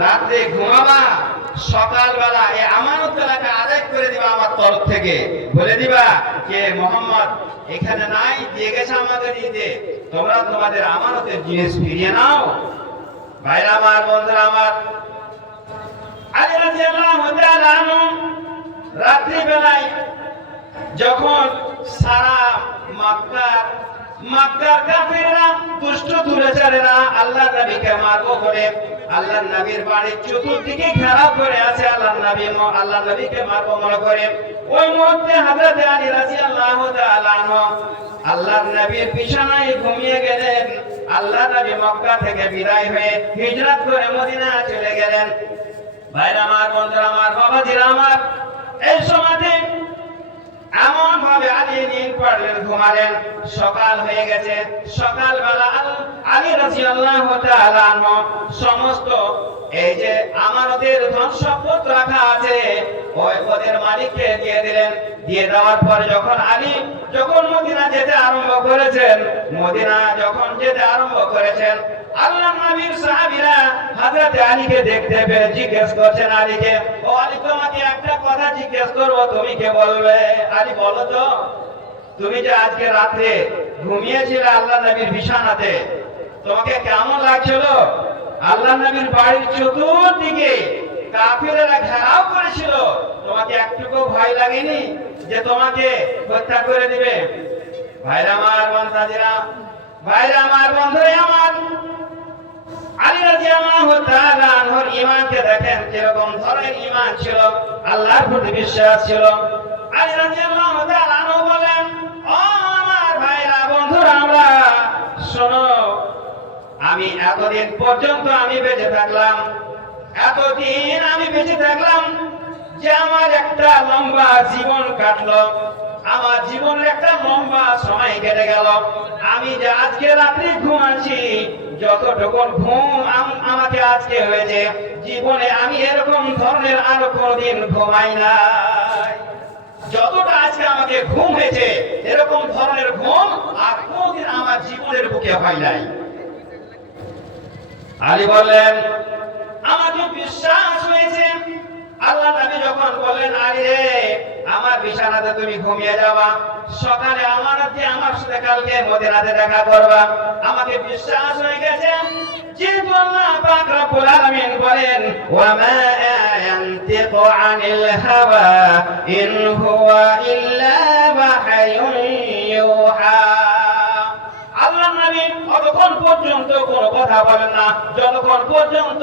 রাতে ঘুমাবা, সকালবেলা এই আমানতটাকে আদায় করে দিবা আমার তরফ থেকে, বলে দিবা যে মোহাম্মদ এখানে নাই, দিয়ে গেছে আমাকে দিতে, তোমরা তোমাদের আমানতের জিনিস ফিরিয়ে নাও। ভাইরা আমার, বন্ধুরা আমার, আলী রাদিয়াল্লাহু তাআলা আনহু রাত্রি বেলায় যখন সারা মক্কার কাফিররা দুষ্ট দুরাচারীরা আল্লাহর নবীকে মারবো বলে আল্লাহর নবীর বাড়ির চতুর্দিকে ঘেরাও করে আছে, আল্লাহর নবীকে মারবো মনে করে ওই মুহূর্তে হযরত আলী রাদিয়াল্লাহু তাআলা আনহু আল্লাহর নবীর বিছানায় ঘুমিয়ে গেলেন। আল্লাহর নবী মক্কা থেকে বিদায় হয়ে হিজরত করে মদিনা চলে গেলেন। ভাইরা আমার, বন্ধুরা আমার, বাবাজিরা আমার, এই সময়তে এমন ভাবে আলী নিন পড়লেন, ঘুমালেন। সকাল হয়ে গেছে। সকালবেলা আলী রাদিয়াল্লাহু তাআলা আনহু সমস্ত এই যে আমানতের ধন সম্পদ রাখা আছে ওই ওদের মালিককে দিয়ে দিলেন। দিয়ে দেওয়ার পর যখন মদিনা যেতে আরম্ভ করেছেন, আল্লাহর নবীর সাহাবীরা হযরত আলীকে দেখতে পেয়ে জিজ্ঞেস করছেন আলীকে, ও আলী, তোমাকে একটা কথা জিজ্ঞেস করব, তুমি কে বলবে? আলী, বলো তো, তুমি যে আজকে রাতে ঘুমিয়েছিলে আল্লাহর নবীর বিছানাতে, তোমাকে কেমন লাগছিল? আল্লাহর নবীর বাড়ির চতুর্দিকে কাফিররা ঘেরাও করেছিল, তোমাকে একটুকু ভয় লাগেনি যে তোমাকে হত্যা করে দিবে? ভাইরা আমার, বন্ধুরা আমার, আলী রাদিয়াল্লাহু তাআলা আনহুর ঈমানকে দেখেন কিরকম ধরনের ঈমান ছিল, আল্লাহর প্রতি বিশ্বাস ছিল। আলী রাদিয়াল্লাহু তাআলা আনহু বলেন, ও আমার ভাইরা, বন্ধুরা আমরা, শোনো, আমি এতদিন পর্যন্ত বেঁচে থাকলাম যে আমার একটা লম্বা জীবন কাটলো, আমার জীবনের একটা লম্বা সময় কেটে গেল। আমি যে আজকে রাত্রে ঘুমাচ্ছি, যতটুকু ঘুম আমাকে আজকে হয়েছে, জীবনে আমি এরকম ধরনের আরো কোনদিন ঘুমাই নাই। যতটা আজকে আমাকে ঘুম হয়েছে, এরকম ধরনের ঘুম আর কোনদিন আমার জীবনের বুকে হয় নাই। আলী বললেন, আমাকে বিশ্বাস হয়েছে। আল্লাহ নবী যখন বললেন, আলী রে, আমার বিছানাতে তুমি ঘুমিয়ে যাবা, সকালে আমার সাথে কালকে মদিনাতে দেখা করবা, আমাকে বিশ্বাস হয়ে গেছে। যেহেতু আল্লাহ পাক রব্বুল আলামিন বলেন, ওয়া মা ইয়ানতিকু আনিল হাওয়া ইন হুয়া ইল্লা ওয়াহয়ুন ইউহা। আল্লাহ নবী ততক্ষণ পর্যন্ত কোনো কথা বলেন না যতক্ষণ পর্যন্ত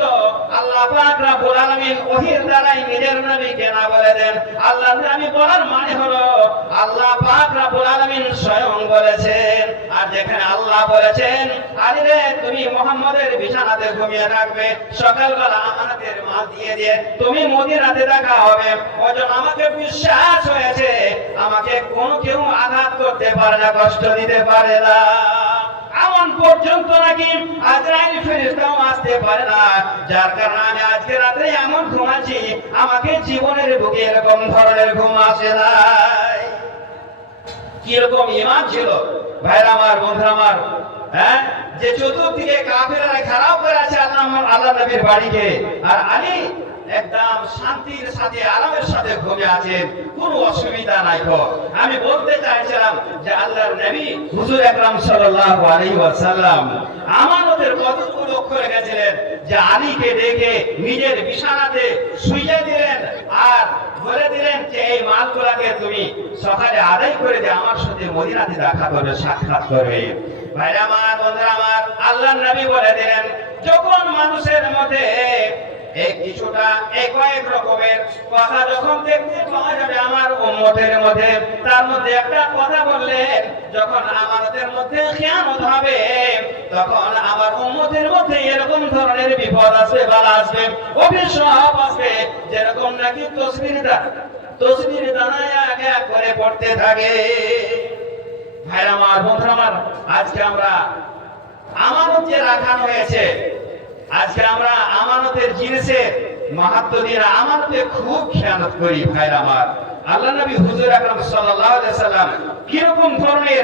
আল্লাহ পাক রব্বুল আলামিন ওহীর দ্বারাই নিজের নবীকে না বলে দেন। আল্লাহ নবী বলার মানে হলো আল্লাহ পাক রব্বুল আলামিন স্বয়ং বলেছেন। আর যেখানে আল্লাহ বলেছেন, আলী রে, তুমি মুহাম্মদের বিছানাতে ঘুমিয়ে রাখবে, সকালবেলা আমানতের মাল দিয়ে তুমি মদিনাতে দেখা হবে, ওজন আমাকে বিশ্বাস হয়েছে, আমাকে কোনো কেউ আঘাত করতে পারে না, কষ্ট দিতে পারে না। এমন পর্যন্ত নাকি আজরাইল ফেরেশতাও আসতে পারে না, যার কারণে আমি আজকে রাতে এমন ঘুমাচ্ছি, আমাকে জীবনের বুকে এরকম ধরনের ঘুম আসে নাই। কিরকম ঈমান ছিল ভাইরা আমার, বন্ধুরা আমার, যে চতুর্দিকে কাফেররা ঘেরাও করে আছে আল্লাহ নবীর বাড়িকে, আর আলী একদম শান্তির সাথে আরামের সাথে ঘুমিয়ে আছেন, কোনো অসুবিধা নাই। আমি বলতে চাইছিলাম যে আল্লাহর নবী হুজুর আকরাম সাল্লাল্লাহু আলাইহি ওয়াসাল্লাম আমানতের কতটুকু লক্ষ্য রেখেছিলেন যে আলীকে ডেকে নিজের বিছানাতে শুইয়ে দিলেন আর বলে দিলেন যে এই মালগুলাকে তুমি সকালে আদায় করে দিয়ে আমার সাথে মদিনাতে দেখা করবে, সাক্ষাৎ করবে। ভাইরা আমার, বন্ধুরা আমার, আল্লাহর নবী বলে দিলেন, যখন মানুষের মধ্যে কিছুটা কয়েক রকমের কথা যখন দেখতে পাওয়া যাবে আমার উম্মতের মধ্যে, তার মধ্যে একটা কথা বললেন, যখন আমাদের মধ্যে খিয়ানত হবে, তখন আমার উম্মতের মধ্যে এরকম ধরনের বিপদ আসবে, বালা আসবে, অভিশাপ আসবে, যেরকম নাকি তসবির দানায় আগে করে পড়তে থাকে। ভাইরা আমার, বন্ধুরা আমার, আজকে আমরা আমানত যে রাখানো হয়েছে, আজকে আমরা আমানতের জিনিসের মাহাত্ম্য দিয়ে আমানতে খুব খেয়ানত করি। ভাইরা আমার, আল্লাহ নবী হুজুর আকরাম সাল্লাল্লাহু আলাইহি সাল্লাম কিরকম ধরনের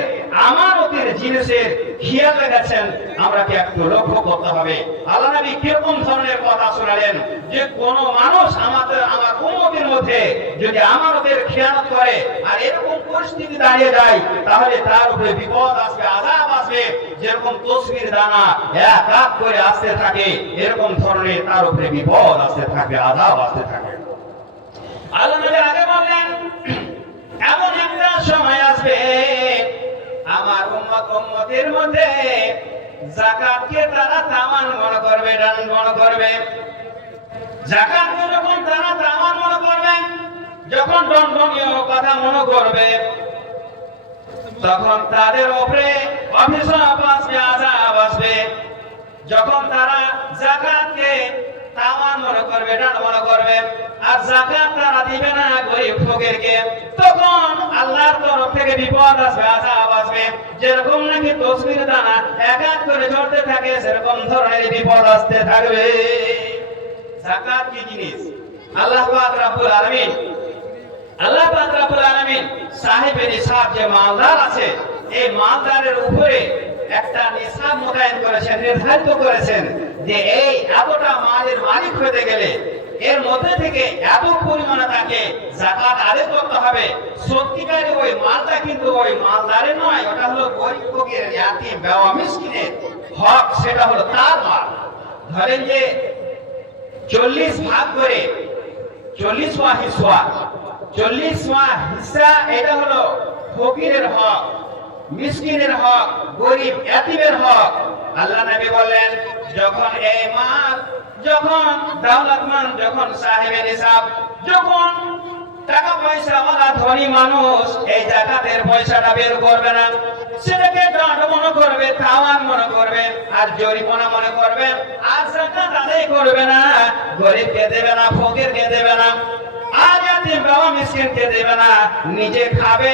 আমানতের জিনিসের খেয়াল রেখেছেন আমরা কি একটু লক্ষ্য করতে হবে। আল্লাহ নবী কিরকম ধরনের কথা শোনালেন যে কোন মানুষ আমার উম্মতের মধ্যে যদি আমানতের খেয়ানত করে আর এরকম পরিস্থিতি দাঁড়িয়ে যায় তাহলে তার উপরে বিপদ আসবে, আযাব আসবে। যেরকম তসবির দানা এক এক করে আসতে থাকে এরকম ধরনের তার উপরে বিপদ আসতে থাকে, আযাব আসতে থাকে। আল্লাহ নবী আগে বললেন এমন একটা সময় আসবে আমার উম্মতের মধ্যে যাকাতকে তারা তামান মনে করবে, দান মনে করবে। যাকাতকে যখন তারা তামান মনে করবে, যখন দণ্ডনীয় কথা মনে করবে, তখন তাদের উপরে অভিশাপ আসবে, আযাব আসবে। যখন তারা যাকাতকে তামান মনে করবে, দান মনে করবে, আর যাকাত তারা দিবে না গরিব ফকিরকে, তখন আল্লাহর তরফ থেকে বিপদ আসবে, আযাব আসবে। যেরকম নাকি তসবির দানা এক এক করে ঝরতে থাকে সেরকম ধরনের বিপদ আসতে থাকবে। যাকাত কি জিনিস? আল্লাহ পাক রব্বুল আলামিন সাহেবে নিসাব যে মালদার আছে এই মালদারের উপরে একটা নিসাব মোতায়েন করেছেন, নির্ধারিত করেছেন যে এই এতটা মালের মালিক হতে গেলে এর মধ্যে থেকে এত পরিমাণে তাকে যাকাত আদায় করতে হবে। সত্যিকারের ওই মালটা কিন্তু ওই মালদারের নয়, ওটা হলো গরিব ফকিরের, ইয়াতীম, বেওয়া, মিসকিনের হক, সেটা হলো তার মাল। ধরেন যে 40 ভাগ করে 40ওয়া হিস্সা এটা হলো ফকিরের হক, মিসকিনের হক, গরিব ইয়াতীমের হক। আল্লাহ নবী বললেন যখন এই মাল, যখন দৌলতমন্দ, যখন সাহেবে নিসাব, যখন টাকা পয়সা ওয়ালা ধনী মানুষ এই যাকাতের পয়সাটা বের করবে না, সেটাকে দণ্ড মনে করবে, তাওয়ান মনে করবে, আর জরিমানা মনে করবে, আর যাকাত আদায় করবে না, গরিবকে দেবে না, ফকিরকে দেবে না, আর ইয়াতীম বাবা মিসকিনকে দেবে না, নিজে খাবে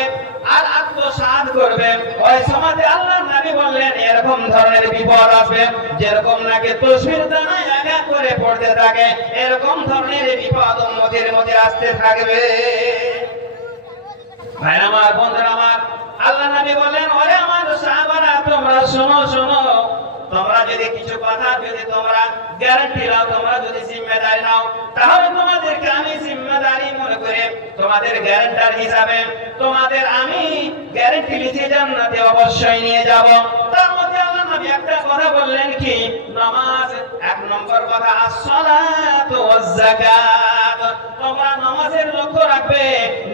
আর আত্মসাৎ করবে। ওই সময় আল্লাহর নবী বললেন এরকম ধরনের বিপদ আসবে যেরকম নাকি তসবির দানা এক এক করে পড়তে থাকে এরকম ধরনের বিপদ উম্মতের মধ্যে আসতে থাকবে। ভাই আমার, বন্ধুরা আমার, আল্লাহ নবী বললেন ওরে আমার সাহাবারা তোমরা শোনো, তোমরা যদি কিছু কথা যদি তোমরা গ্যারান্টি নাও, তোমরা যদি জিম্মেদারি নাও, তাহলে তোমাদেরকে আমি জিম্মেদারি মনে করে তোমাদের গ্যারান্টার হিসাবে তোমাদের আমি গ্যারান্টি লিখে জান্নাতে অবশ্যই নিয়ে যাব। তার মধ্যে আল্লাহ নবী একটা কথা বললেন কি? নামাজ, এক নম্বর কথা as-সালাতু ওয়াজ-যাকাত। তোমরা নামাজের লক্ষ্য রাখবে,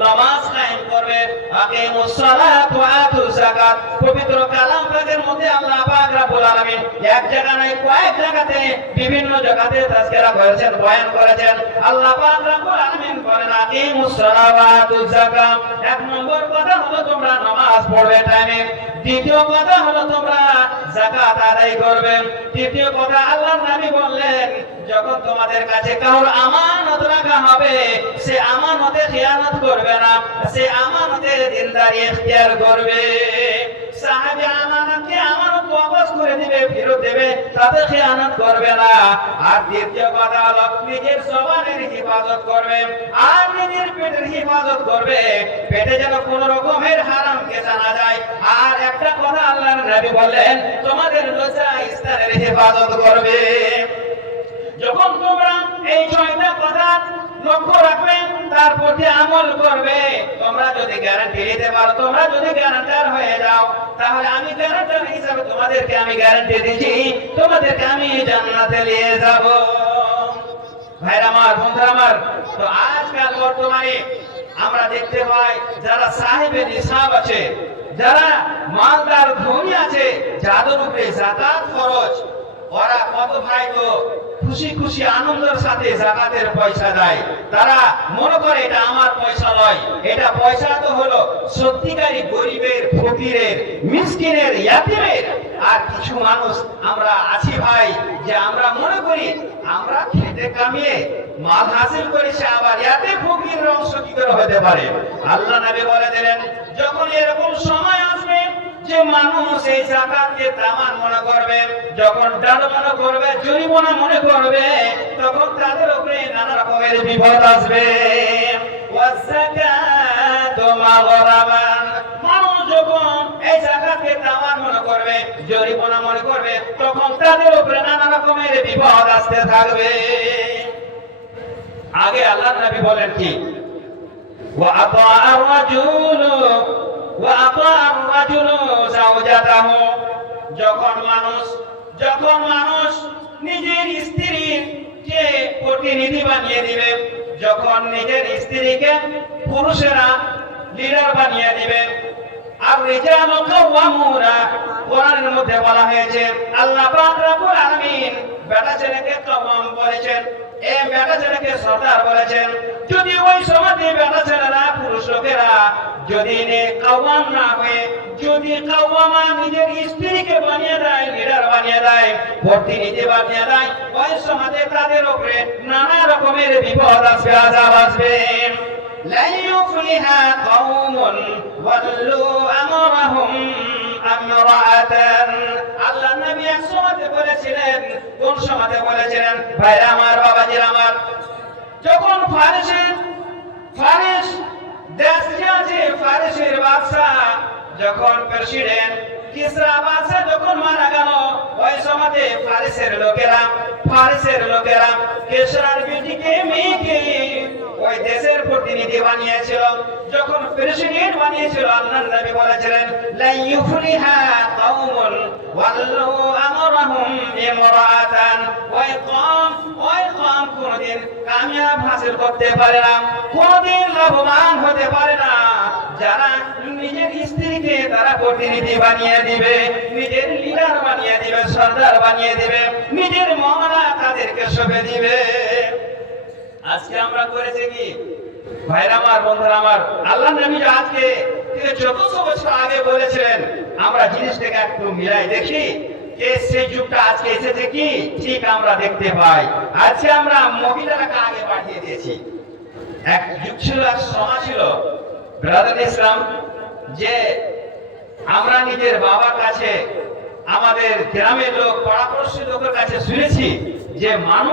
নামাজ কায়েম করবে, আকিমুস সালাত ওয়া আতুজ যাকাত। পবিত্র কালাম পাকের মধ্যে আল্লাহ পাক রব্বুল আলামিন এক জায়গা নয় কয়েক জায়গাতে বিভিন্ন জায়গাতে তাজকিরা করেছেন, বয়ান করেছেন। আল্লাহ পাক রব্বুল আলামিন বলেন আকিমুস সালাত ওয়া আতুজ যাকাত। এক নম্বর কথা হলো তোমরা নামাজ পড়বে টাইমে, দ্বিতীয় কথা হলো তোমরা যাকাত আদায় করবে, তৃতীয় কথা আল্লাহর নবী বললেন যখন তোমাদের কাছে কারোর আমানত রাখা হবে সে আমানতে খেয়ানত করবে না, সে আমানতে দিনদারি ইখতিয়ার করবে। সাহাবী আমানতকে আমানত ওয়াপস করে দিবে, ফেরত দেবে, তাতে খেয়ানত করবে না। আর দ্বিতীয় কথা হলো নিজের জবানের হিফাজত করবে আর নিজের পেটের হিফাজত করবে, পেটে যেন কোনো রকমের হারাম কেসা না যায়। আর একটা কথা আল্লাহর নবী বললেন তোমাদের লজ্জা স্থানের হিফাজত করবে। যখন তোমরা এই 6টা কথা লক্ষ্য রাখবে তার প্রতি আমল করবে, তোমরা যদি গ্যারান্টি নিতে পারো, তোমরা যদি গ্যারান্টার হয়ে যাও, তাহলে আমি গ্যারান্টার হিসেবে তোমাদেরকে আমি গ্যারান্টি দিচ্ছি তোমাদেরকে আমি জান্নাতে নিয়ে যাব। ভাইরা আমার, বন্ধুরা আমার, তো আজকাল বর্তমানে আমরা দেখতে পাই যারা সাহেবে নিসাব আছে, যারা মালদার ধনী আছে, যাদের উপরে যাকাত ফরজ, ওরা কত ভাই তো খুশি খুশি আনন্দের সাথে যাকাতের পয়সা দেয়। তারা মনে করে এটা আমার পয়সা নয়, এটা পয়সা তো হলো সত্যিকারী গরিবের, ফকিরের, মিসকিনের, ইয়াতীমের। আর কিছু মানুষ আমরা আছি ভাই যে আমরা মনে করি আমরা খেটে কামিয়ে মাল হাসিল করেছি, আবার ইয়াতে ফকিরের অংশ কি করে হতে পারে? আল্লাহ নবী বলে দিলেন যখন এরকম সময় আসবে যে মানুষ এই যাকাতকে তামান মনে করবে, যখন দান মনে করবে, জরিমানা মনে করবে, তখন তাদের উপরে নানা রকমের বিপদ আসবে। ওয়াজ-যাকাতু মাগরামান, মানুষ যখন এই যাকাতকে তাওয়ান মনে করবে, জরিমানা মনে করবে, তখন তাদের উপরে নানা রকমের বিপদ আসতে থাকবে। আগে আল্লাহর নবী বলেন কি, ওয়া আতাআর রাজুলু যাওজাতাহু, যখন মানুষ নিজের স্ত্রীকে প্রতিনিধি বানিয়ে দিবে, যখন নিজের স্ত্রীকে পুরুষেরা লিডার বানিয়ে দিবে। আর রিজালু কাওয়ামুনা, কোরআনের মধ্যে বলা হয়েছে আল্লাহ পাক রব্বুল আলামিন বেটা ছেলেকে কাওয়াম বলেছেন, এই বেটা ছেলেকে সরদার বলেছেন। যদি ওই সমাজে বেটা ছেলেরা পুরুষ লোকেরা যদি কাওয়াম না হয়ে, যদি কাওয়ামা নিজের স্ত্রীকে বানিয়ে দেয়, লিডার বানিয়ে দেয়, প্রতিনিধি বানিয়ে দেয়, ওই সমাজে তাদের উপরে নানা রকমের বিপদ আসবে, আযাব আসবে। লা ইউফলিহা কওমুন ওয়াল্লু আমরাহুম আমরাআতান। আল্লাহ নবী এক সমাজে বলেছিলেন, কোন সমাজে বলেছিলেন ভাইরা আমার, বাবাজিরা আমার, যখন ফারিস দেশ আছে, ফারিসের বাদশা যখন প্রেসিডেন্ট কিসরা বাদশা যখন মারা গেল, ওই সমাজে ফারিসের লোকেরা কিসরার বিটিকে মেয়েকে ওই দেশের প্রতিনিধি বানিয়েছিল। যখন প্রেসিডেন্ট বানিয়েছিল, আল্লাহর নবী বলেছিলেন লা ইউফলিহা কওমুন ওয়াল্লু আমরাহুম ইমরাআতান। ওই কওম কোনদিন কামিয়াব হাসিল করতে পারে না, কোনদিন লাভবান হতে পারে না, যারা নিজের স্ত্রীকে তারা প্রতিনিধি বানিয়ে দিবে, নিজের লিডার বানিয়ে দিবে, সরদার বানিয়ে দিবে, নিজের মহলা তাদেরকে সঁপে দিবে। আজকে আমরা করেছি কি ভাইরা আমার, বন্ধুরা আমার, আল্লাহ নবী আজকে 1400 বছর আগে বলেছিলেন, আমরা জিনিসটাকে একটু মিলাই দেখি, সেই যুগটা আজকে এসেছে কি ঠিক আমরা দেখতে পাই। আজকে আমরা মহিলাটাকে আগে পাঠিয়ে দিয়েছি। এক যুগ ছিল, এক সময় ছিল ব্রাদার ইসলাম, যে আমরা নিজের বাবার কাছে, আমাদের গ্রামের লোক, পাড়াপড়শি লোকের কাছে শুনেছি যে মানুষ